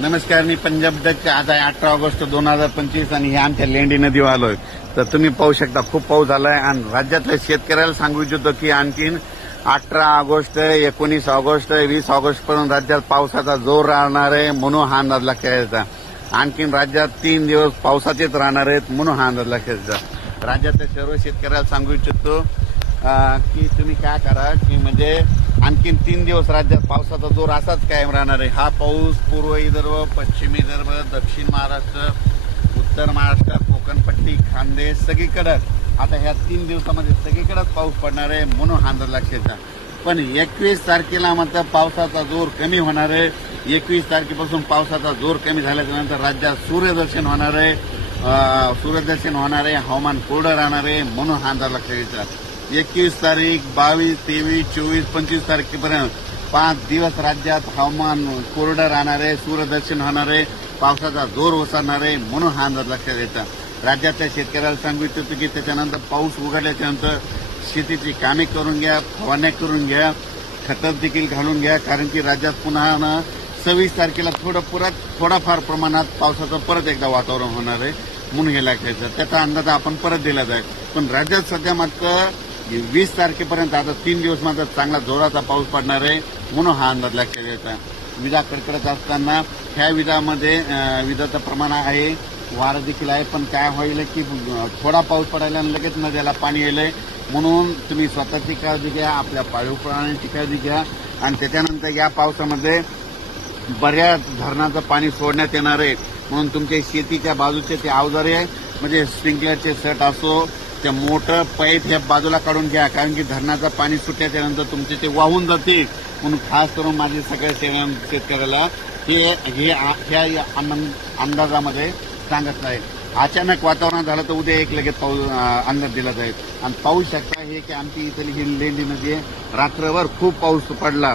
नमस्कार, मी पंजाब डच. आज आहे 18 ऑगस्ट 2025 आणि हे आमच्या लेंडी नदीवर आलोय. तर तुम्ही पाहू शकता खूप पाऊस झालाय आणि राज्यातल्या शेतकऱ्याला सांगू इच्छितो की आणखीन 18 ऑगस्ट, 19 ऑगस्ट, 20 ऑगस्ट पर्यंत राज्यात पावसाचा जोर राहणार आहे, म्हणून हा अंदाज लक्षात घ्यायचा. आणखीन राज्यात 3 दिवस पावसाचेच राहणार आहेत, म्हणून हा अंदाज लक्षात घ्यायचा. राज्यातल्या सर्व शेतकऱ्याला सांगू इच्छितो की तुम्ही काय करा की म्हणजे आणखीन 3 दिवस राज्यात पावसाचा जोर असाच कायम राहणार आहे. हा पाऊस पूर्व विदर्भ, पश्चिम विदर्भ, दक्षिण महाराष्ट्र, उत्तर महाराष्ट्र, कोकणपट्टी, खानदेश सगळीकडे आता ह्या 3 दिवसामध्ये सगळीकडेच पाऊस पडणार आहे, म्हणून हा अंदाज लक्षात. पण 21 तारखेला मात्र पावसाचा जोर कमी होणार आहे. 21 तारखेपासून पावसाचा जोर कमी झाल्याच्या नंतर राज्यात सूर्यदर्शन होणार आहे. हवामान कोरडं राहणार आहे, म्हणून हा अंदाज लक्षात घ्यायचा. 21 तारीख, 22, 23, 24, 25 तारखेपर्यंत 5 दिवस राज्यात हवामान कोरडं राहणार आहे, सूर्यदर्शन होणार आहे, पावसाचा जोर ओसरणार आहे, म्हणून हा अंदाज लक्षात घ्यायचा. राज्यातल्या शेतकऱ्याला सांगू इच्छितो की त्याच्यानंतर पाऊस उघडल्याच्या नंतर शेतीची कामे करून घ्या, फवारण्या करून घ्या, खतं देखील घालून घ्या, कारण की राज्यात पुन्हा 26 तारखेला थोडाफार प्रमाणात पावसाचं परत एकदा वातावरण होणार आहे, म्हणून हे लक्षात. त्याचा अंदाज आपण परत दिला जाईल. पण राज्यात सध्या मात्र 20 तारखेपर्यंत आता 3 दिवस मात्र चांगला जोराचा पाऊस पडणार आहे, म्हणून हा अंदाज लक्षात घ्यायचा. विजा कडकडत असताना ह्या विजाचं प्रमाण आहे, वारं देखील आहे. पण काय होईल की थोडा पाऊस पडायला लगेच नद्याला पाणी येलंय, म्हणून तुम्ही स्वतःची काळजी घ्या, आपल्या पाळीव प्राण्यांची काळजी घ्या. आणि त्याच्यानंतर या पावसामध्ये बऱ्याच धरणाचं पाणी सोडण्यात येणार आहे, म्हणून तुमच्या शेतीच्या बाजूचे ते अवजारे म्हणजे स्प्रिंकलरचे सेट असो, ते मोठं पाईप ह्या बाजूला काढून घ्या, कारण की धरणाचं पाणी सुटल्याच्या नंतर तुमचे ते वाहून जाते. म्हणून खास करून माझे सगळ्या शेतकऱ्याला ह्या अंदाजामध्ये सांगत आहे. अचानक वातावरण झालं तर उद्या एक लगेच पाऊस अंदाज दिला जाईल. आणि पाहू शकता हे की आमची इथली ही लेंडी नदी आहे, रात्रभर खूप पाऊस पडला.